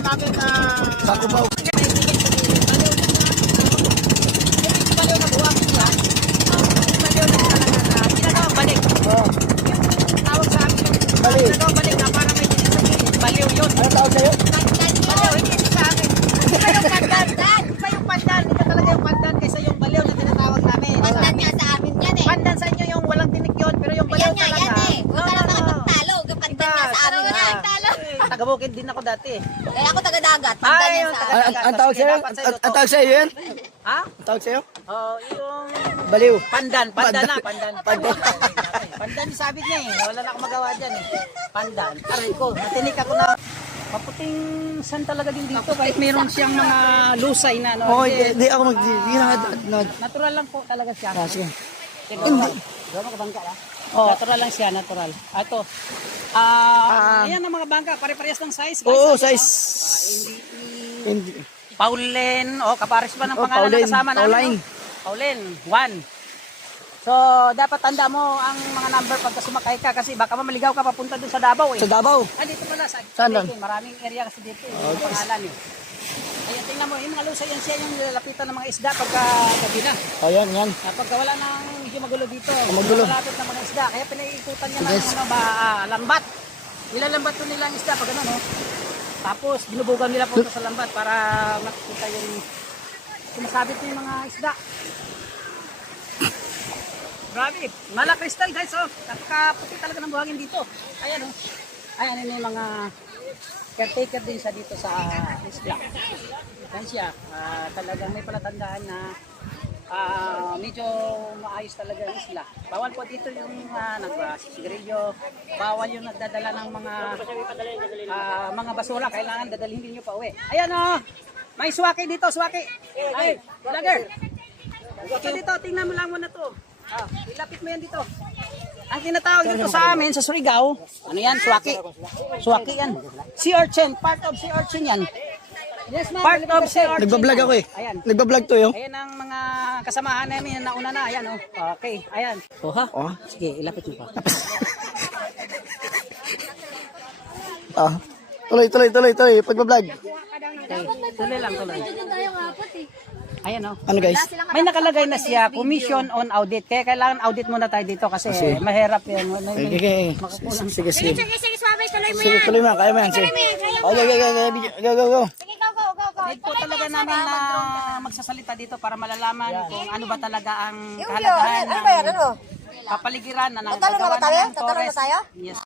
namin na... Sa Cubao. Baliw. Baliw na para may baliw yun. Ano tawag sa'yo? Baliw, hindi sa akin. Iba yung pandan. Iba yung pandan. Iba talaga yung pandan kaysa yung baliw na tinatawag namin. Pandan nga sa amin yan eh. Pandan sa inyo yung walang tinik yun, pero yung baliw Yan nga, talaga. yan eh. Huwag ka na makapagtalo. Pandan nga sa amin yan. Taga-bukid din ako dati. Kaya ako taga-dagat. Pandan yan sa amin. Ang tawag sa'yo? Ang tawag sa'yo yan? Ha? Ang tawag sa'yo? Oh, yung Baliw. pandan na, pandan. Pandan. Pandan sabi niya eh. Wala na akong magawa dyan eh. Pandan. Aray ko, natinik ako na maputing san talaga din dito kahit meron siyang mga lusay na no. Oo, Kasi di ako natural lang po talaga siya. Sige. Hindi. Gawin ka bangka ba? Oo. Natural lang siya, natural. Ato. Ayan ang mga bangka, pare-parehas ng size. Guys. Oo, size. Hindi. Paulen, kapares pa ng pangalan Paulen, na kasama namin. Pauline. No? Paulen, 1. So, dapat tanda mo ang mga number pagka sumakay ka kasi baka mamaligaw ka papunta dun sa Davao eh. Sa Davao. Dito pala sa Saan doon? maraming area kasi dito eh. Yung pangalan eh. Ayan, tingnan mo, yung mga lusa yan siya yung lalapitan ng mga isda pagka gabi na. Ayan, yan. Pagka wala nang medyo magulo dito, Magulo. malapit ng mga isda. Kaya pinaiikutan niya ng mga lambat. Nilalambat to nila ang isda pag ano, no? Tapos binubugan nila punta sa lambat para makikita yung sumasabit na yung mga isda. Grabe, mala kristal guys, Kapakaputi talaga ng buhangin dito. Ayan, Ayan, yung mga caretaker din sa dito sa isla. Yan siya, talagang may palatandaan na medyo maayos talaga ang isla. Bawal po dito yung nagsisigarilyo, bawal yung nagdadala ng mga basura, kailangan dadalhin din nyo pa uwi. Ayan may swaki dito, swaki. Ay, vlogger. Ito dito, tingnan mo lang muna to. Ilapit mo yan dito. Ang tinatawag dito sa amin, sa Surigao, ano yan? Swaki. Swaki yan. Sea urchin. Part of sea urchin yan. Yes, ma'am. Part of sea urchin. Nagbablog ako eh. Ayan. Nagbablog to yun. Ayan ang mga kasamahan namin na nauna na. Ayan, Okay, ayan. Ha? Sige, ilapit mo pa. Tuloy. Pagbablog. Okay, tuloy lang, tuloy. Ayan, Ano guys? May nakalagay na siya, commission on audit. Kaya kailangan audit muna tayo dito kasi mahirap yan. Sige. Sige. Sige, swabe, tuloy mo Sige, yan. tuloy mo. Kaya mo yan. Sige. Go. Sige, go. Need po talaga namin na magsasalita dito para malalaman kung ano ba talaga ang kahalagahan ng kapaligiran na nagagawa ng Torres. Yes.